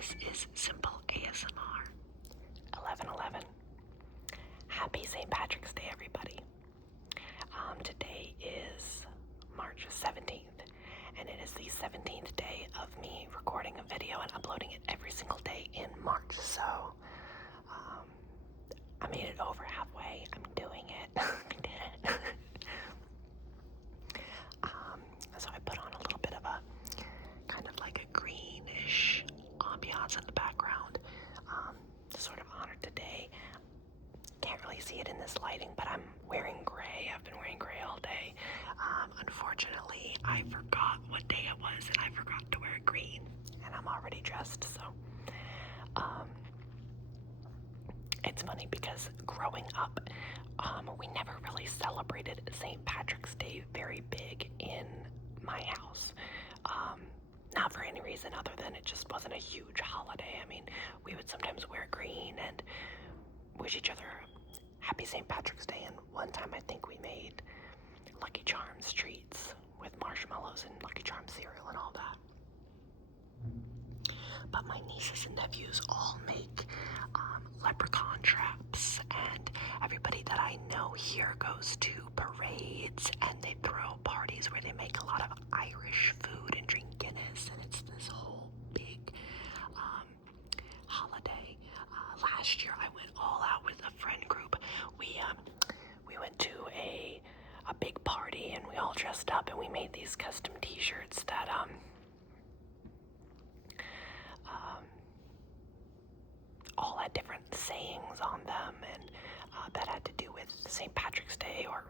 This is Simple ASMR. 11:11. Happy St. Patrick's Day, everybody. Today is March 17th, and it is the 17th day of me recording a video and uploading it every single day in March. So, I made it over halfway. I'm doing it. I did it. So I put on a little bit of a kind of like a greenish ambiance in the background to sort of honor today. Can't really see it in this lighting, but I'm wearing gray. I've been wearing gray all day. Unfortunately, I forgot what day it was, and I forgot to wear green, and I'm already dressed, so it's funny because growing up, we never really celebrated St. Patrick's Day very big in my house. Not for any reason other than it just wasn't a huge holiday. I mean, we would sometimes wear green and wish each other happy St. Patrick's Day, and one time I think we made Lucky Charms treats with marshmallows and Lucky Charms cereal and all that. But my nieces and nephews all make leprechaun traps, and everybody that I know here goes to parades, and they throw parties where they make a lot of Irish food and drink Guinness, and it's this whole big holiday. Last year I went all out with a friend group. We went to a big party, and we all dressed up, and we made these custom t-shirts that all had different sayings on them, and that had to do with St. Patrick's Day or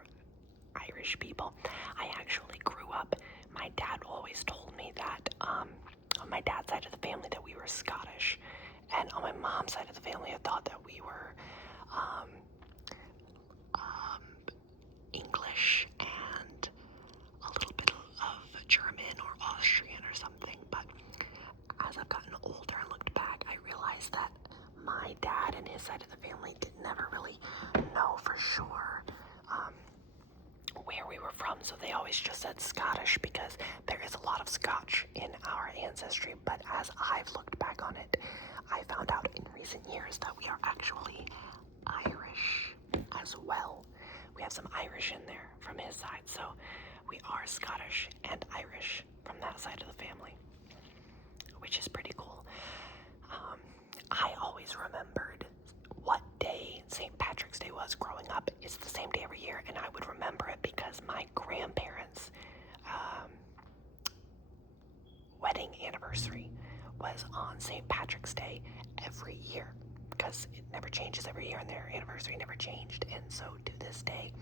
Irish people. I actually grew up, my dad always told me that on my dad's side of the family that we were Scottish, and on my mom's side of the family I thought that we were English and a little bit of German or Austrian or something. But as I've gotten older and looked back, I realized that my dad and his side of the family did never really know for sure where we were from, so they always just said Scottish because there is a lot of Scotch in our ancestry. But as I've looked back on it, I found out in recent years that we are actually Irish as well. We have some Irish in there from his side, so we are Scottish and Irish from that side of the family, which is pretty cool. I always remembered what day St. Patrick's Day was growing up. It's the same day every year, and I would remember it because my grandparents' wedding anniversary was on St. Patrick's Day every year, because it never changes every year and their anniversary never changed. And so to this day,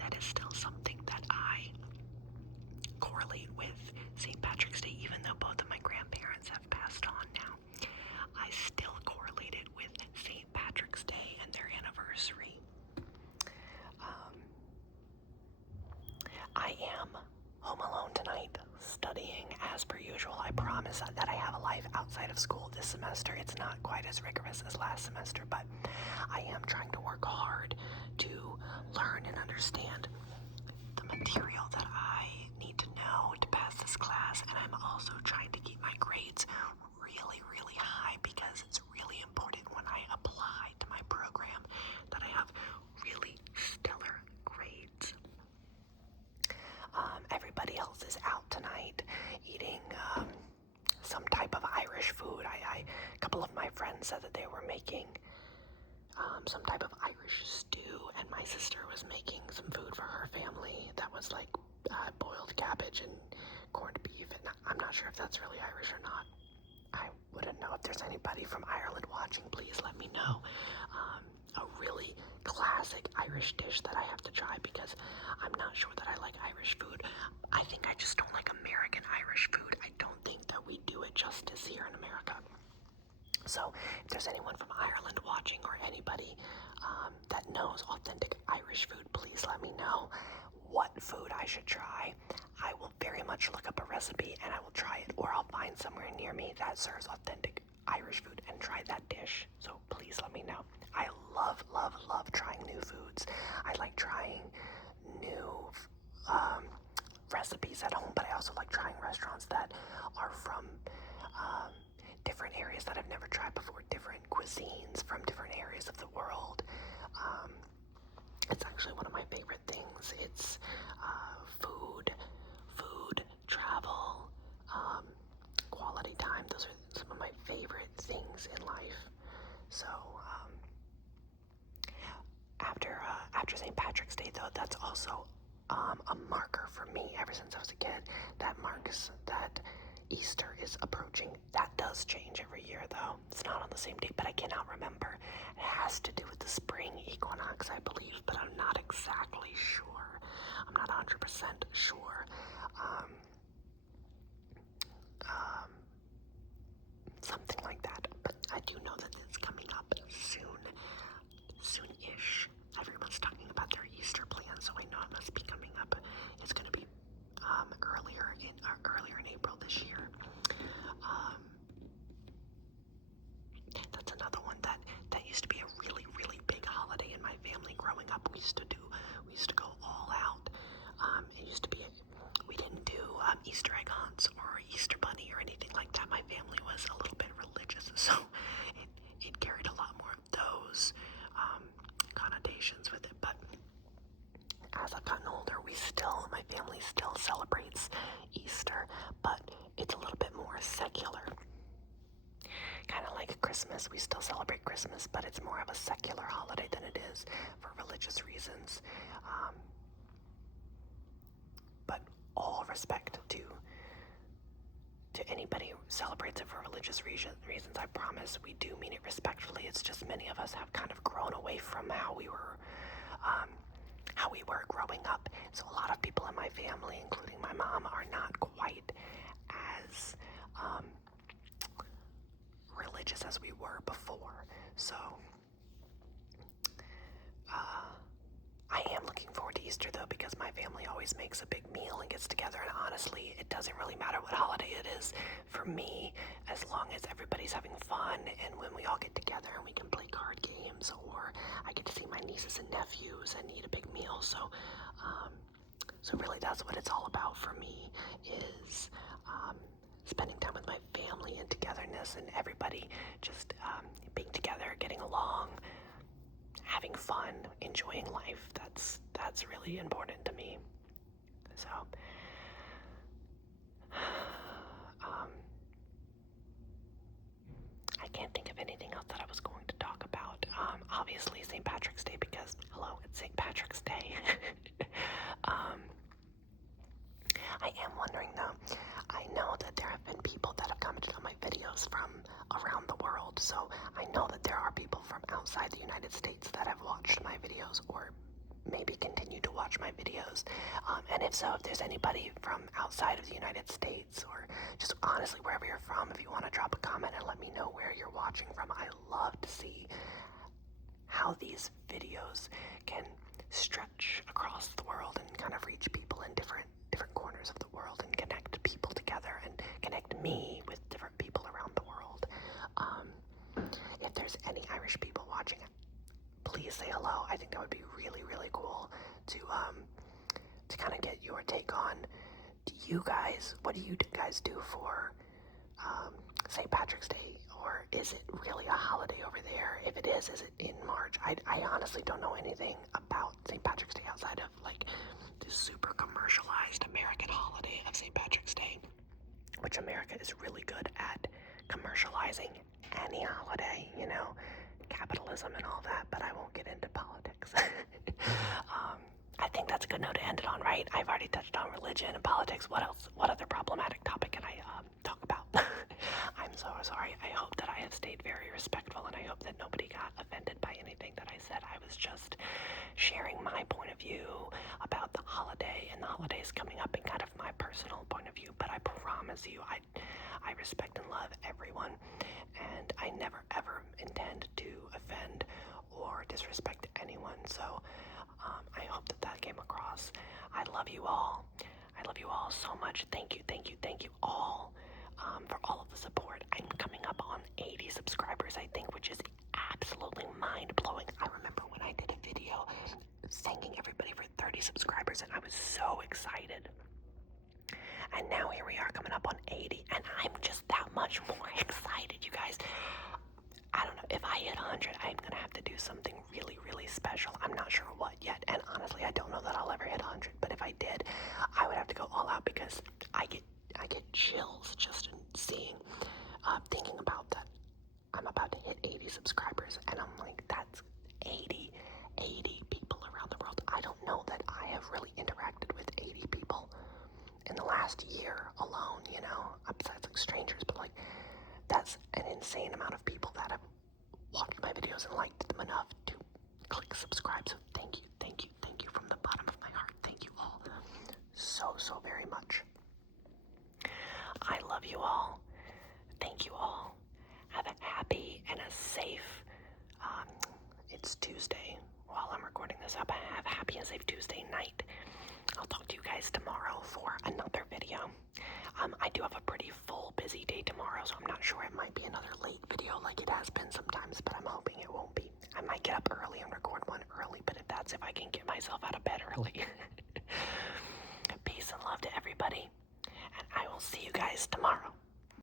that is still something that I correlate with St. Patrick's Day. Even though both of my grandparents have passed on now, I still correlate it with St. Patrick's Day and their anniversary. I am home alone tonight, studying as per usual. I promise that I have a life outside of school this semester. It's not quite as rigorous as last semester, but I am trying to work hard to learn and understand the material that I need to know to pass this class, and I'm also trying to keep my grades really, really high because it's really important when I apply to my program that I have really stellar grades. Everybody else is out tonight eating some type of Irish food. A couple of my friends said that they were making some type of Irish stew, and my sister was making some food for her family that was like boiled cabbage and corned beef, and I'm not sure if that's really Irish or not. I wouldn't know. If there's anybody from Ireland watching, please let me know. A really classic Irish dish that I have to try because I'm not sure that I like Irish food. I think I just don't like American Irish food. I don't think that we do it justice here in America. So if there's anyone from Ireland watching, or anybody that knows authentic Irish food, please let me know what food I should try. I will very much look up a recipe and I will try it, or I'll find somewhere near me that serves authentic Irish food and try that dish. So please let me know. I love, love, love trying new foods. I like trying new recipes at home, but I also like trying restaurants that are from never tried before, different cuisines from different areas of the world. It's actually one of my favorite things. It's food, travel, quality time. Those are some of my favorite things in life. So after St. Patrick's Day, though, that's also a marker for me ever since I was a kid. That marks that Easter is approaching. That does change every year, though. It's not on the same date, but I cannot remember. It has to do with the spring equinox, I believe, but I'm not exactly sure. I'm not 100% sure. Something like that, but I do know that it's coming up soon-ish. Everyone's talking about their Easter plans, so I know it must be coming up. It's going to be earlier in April this year. That's another one that used to be a really, really big holiday in my family growing up. We used to go all out. It used to be, we didn't do Easter egg hunts or Easter bunny or anything like that. My family was a little bit religious, so it carried a lot more of those connotations with it. But as I've gotten older, my family still celebrates Easter, but it's a little bit more secular. Kind of like Christmas, we still celebrate Christmas, but it's more of a secular holiday than it is for religious reasons. But all respect to anybody who celebrates it for religious reasons. I promise we do mean it respectfully. It's just many of us have kind of grown away from how we were growing up. So a lot of people in my family, including my mom, are not quite as religious as we were before. So I am looking forward to Easter, though, because my family always makes a big meal and gets together, and honestly, it doesn't really matter what holiday it is for me, as long as everybody's having fun, and when we all get together and we can play card games, or I get to see my nieces and nephews and eat a big meal. So really that's what it's all about for me, is spending time with my family and togetherness, and everybody just being together, getting along, having fun, enjoying life. That's really important to me. So I can't think of anything else that I was going to talk about. Obviously St. Patrick's Day, because hello, it's St. Patrick's Day. I am wondering, though, I know that there have been people that have commented on my videos from around the world, so I know that there are people from outside the United States that have watched my videos, or maybe continue to watch my videos. And if so, if there's anybody from outside of the United States, or just honestly wherever you're from, if you want to drop a comment and let me know where you're watching from, I love to see how these videos can stretch across the world and kind of reach people in different corners of the world, and connect people together, and connect me with different people around the world. If there's any Irish people watching it, please say hello. I think that would be really, really cool to kind of get your take on. What do you guys do for St. Patrick's Day? Or is it really a holiday over there? If it is it in March? I honestly don't know anything about St. Patrick's Day outside of like this super commercialized American holiday of St. Patrick's Day, which America is really good at commercializing any holiday, capitalism and all that, but I won't get into politics. I think that's a good note to end it on, right? I've already touched on religion and politics. What else? What other problematic topic can I talk about? I'm so sorry. I hope that I have stayed very respectful, and I hope that nobody got offended by anything that I said. I was just sharing my point of view about the holiday and the holidays coming up, and kind of my personal point of view, but I promise you, I respect and love everyone, and I never ever intend to offend or disrespect anyone. So I hope that came across. I love you all. I love you all so much. Thank you all for all of the support. I'm coming up on 80 subscribers, I think, which is absolutely mind-blowing. I remember when I did a video thanking everybody for 30 subscribers, and I was so excited. And now here we are coming up on 80, and I'm just that much more excited, you guys. something really, really special. I'm not sure what yet, and honestly, I don't know that I'll ever hit 100, but if I did, I would have to go all out because I get chills just in seeing, thinking about that. I'm about to hit 80 subscribers, and I'm like, that's 80 people around the world. I don't know that I have really interacted with 80 people in the last year alone, you know, besides like strangers, but like, that's an insane amount of people that have watched my videos and liked them enough to click subscribe. So thank you, thank you, thank you from the bottom of my heart. Thank you all so very much. I love you all. Thank you all. Have a happy and a safe, it's Tuesday while I'm recording this up. Have a happy and safe Tuesday night. I'll talk to you guys tomorrow for another video. I do have a pretty full, busy day tomorrow, so I'm not sure. It might be another late video like it has been sometimes, but I'm hoping it won't be. I might get up early and record one early, but if I can get myself out of bed early. Peace and love to everybody, and I will see you guys tomorrow.